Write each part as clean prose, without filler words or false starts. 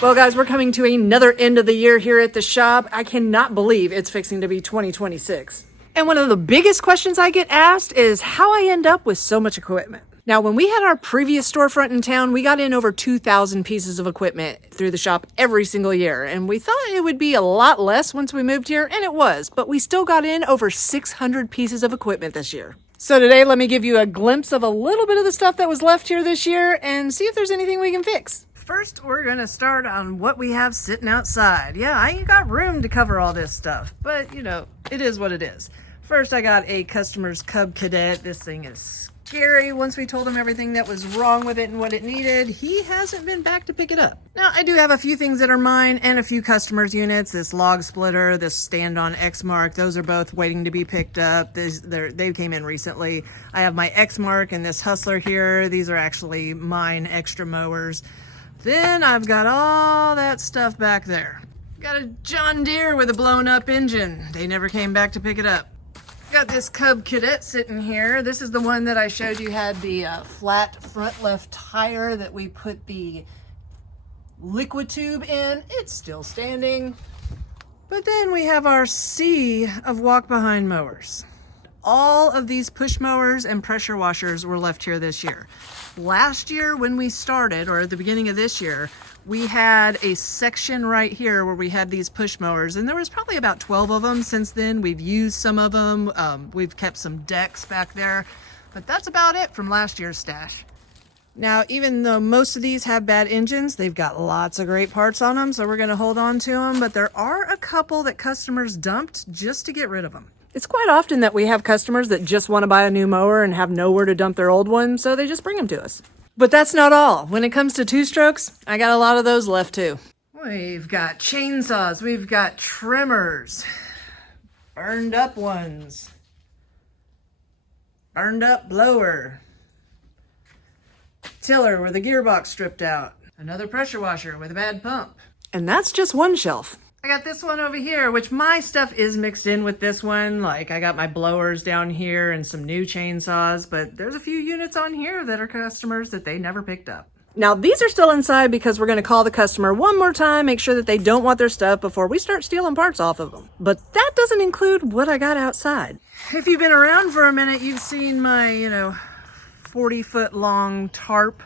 Well, guys, we're coming to another end of the year here at the shop. I cannot believe it's fixing to be 2026. And one of the biggest questions I get asked is how I end up with so much equipment. Now, when we had our previous storefront in town, we got in over 2,000 pieces of equipment through the shop every single year. And we thought it would be a lot less once we moved here, and it was. But we still got in over 600 pieces of equipment this year. So today, let me give you a glimpse of a little bit of the stuff that was left here this year and see if there's anything we can fix. First, we're gonna start on what we have sitting outside. Yeah, I ain't got room to cover all this stuff, but you know, it is what it is. First, I got a customer's Cub Cadet. This thing is scary. Once we told him everything that was wrong with it and what it needed, he hasn't been back to pick it up. Now, I do have a few things that are mine and a few customers' units. This log splitter, this stand on X-Mark, those are both waiting to be picked up. They came in recently. I have my X-Mark and this Hustler here. These are actually mine extra mowers. Then I've got all that stuff back there. Got a John Deere with a blown up engine. They never came back to pick it up. Got this Cub Cadet sitting here. This is the one that I showed you had the flat front left tire that we put the liquid tube in. It's still standing. But then we have our sea of walk behind mowers. All of these push mowers and pressure washers were left here this year. Last year when we started, or at the beginning of this year, we had a section right here where we had these push mowers, and there was probably about 12 of them. Since then, we've used some of them. We've kept some decks back there, but that's about it from last year's stash. Now, even though most of these have bad engines, they've got lots of great parts on them, so we're gonna hold on to them, but there are a couple that customers dumped just to get rid of them. It's quite often that we have customers that just want to buy a new mower and have nowhere to dump their old one, so they just bring them to us. But that's not all. When it comes to two-strokes, I got a lot of those left too. We've got chainsaws, we've got trimmers, burned up ones, burned up blower, tiller with a gearbox stripped out, another pressure washer with a bad pump. And that's just one shelf. I got this one over here, which my stuff is mixed in with this one. Like I got my blowers down here and some new chainsaws, but there's a few units on here that are customers that they never picked up. Now these are still inside because we're gonna call the customer one more time, make sure that they don't want their stuff before we start stealing parts off of them. But that doesn't include what I got outside. If you've been around for a minute, you've seen my, 40-foot long tarp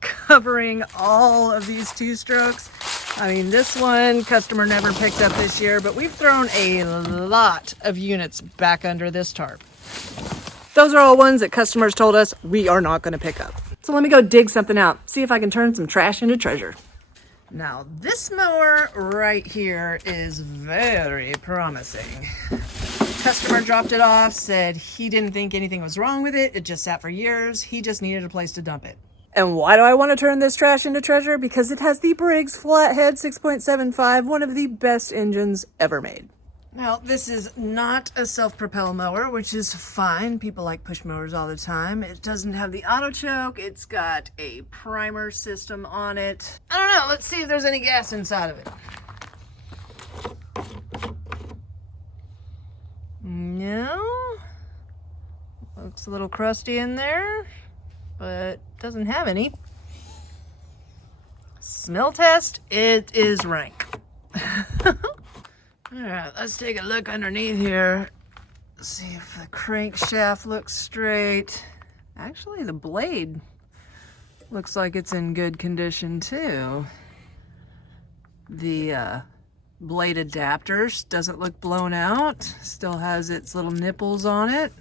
covering all of these two-strokes. I mean, this one customer never picked up this year, but we've thrown a lot of units back under this tarp. Those are all ones that customers told us we are not going to pick up. So let me go dig something out, see if I can turn some trash into treasure. Now, this mower right here is very promising. Customer dropped it off, said he didn't think anything was wrong with it. It just sat for years. He just needed a place to dump it. And why do I want to turn this trash into treasure? Because it has the Briggs Flathead 6.75, one of the best engines ever made. Now, this is not a self-propel mower, which is fine. People like push mowers all the time. It doesn't have the auto choke. It's got a primer system on it. I don't know. Let's see if there's any gas inside of it. No. Looks a little crusty in there, but doesn't have any. Smell test, it is rank. All right, let's take a look underneath here. See if the crankshaft looks straight. Actually, the blade looks like it's in good condition too. The blade adapters doesn't look blown out. Still has its little nipples on it.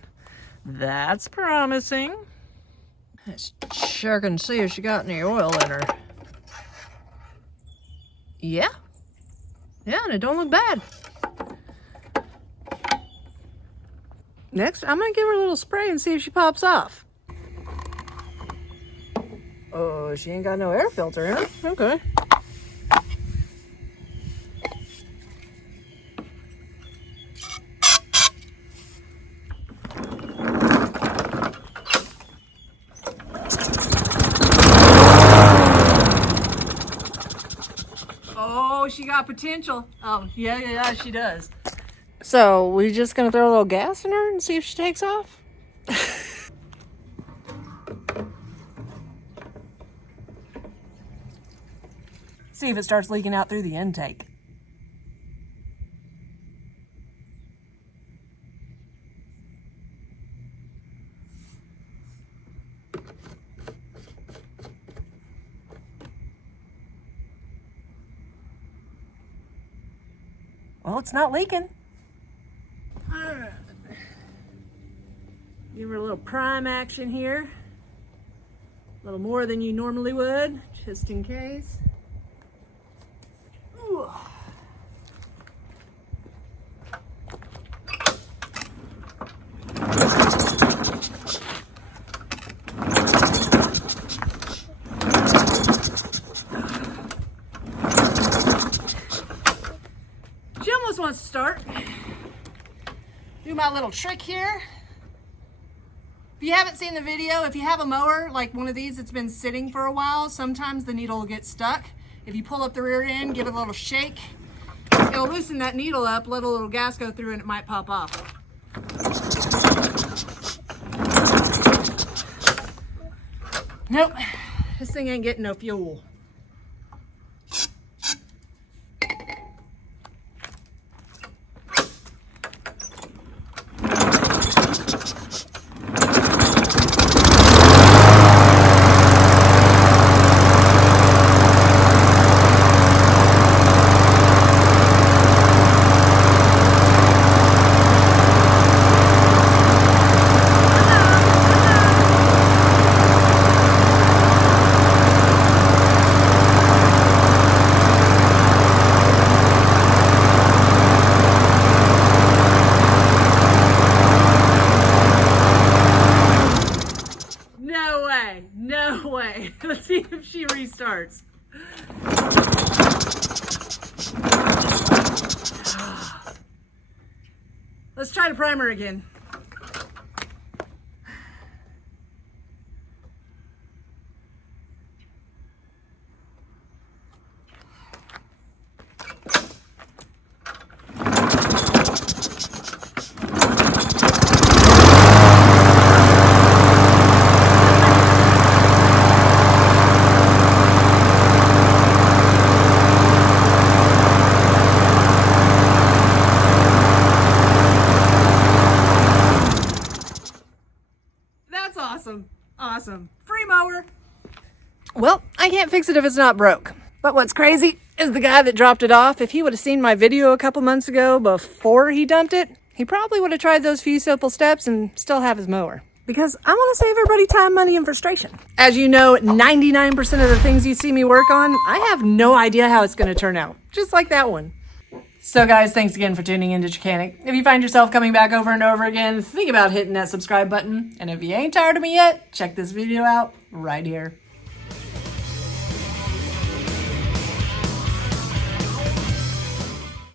That's promising. Let's check and see if she got any oil in her. Yeah, and it don't look bad. Next, I'm gonna give her a little spray and see if she pops off. Oh, she ain't got no air filter in it. Okay. Oh, she got potential. Oh, yeah, she does. So, we just gonna throw a little gas in her and see if she takes off? See if it starts leaking out through the intake. Well, it's not leaking. All right. Give her a little prime action here. A little more than you normally would, just in case. Ooh. She almost wants to start. Do my little trick here. If you haven't seen the video, if you have a mower like one of these that's been sitting for a while, sometimes the needle will get stuck. If you pull up the rear end, give it a little shake, it'll loosen that needle up, let a little gas go through, and it might pop off. Nope, this thing ain't getting no fuel. No way. Let's see if she restarts. Let's try to prime her again. Awesome. Free mower. Well, I can't fix it if it's not broke. But what's crazy is the guy that dropped it off, if he would have seen my video a couple months ago before he dumped it, he probably would have tried those few simple steps and still have his mower. Because I want to save everybody time, money, and frustration. As you know, 99% of the things you see me work on, I have no idea how it's going to turn out. Just like that one. So guys, thanks again for tuning into Chickanic. If you find yourself coming back over and over again, think about hitting that subscribe button. And if you ain't tired of me yet, check this video out right here.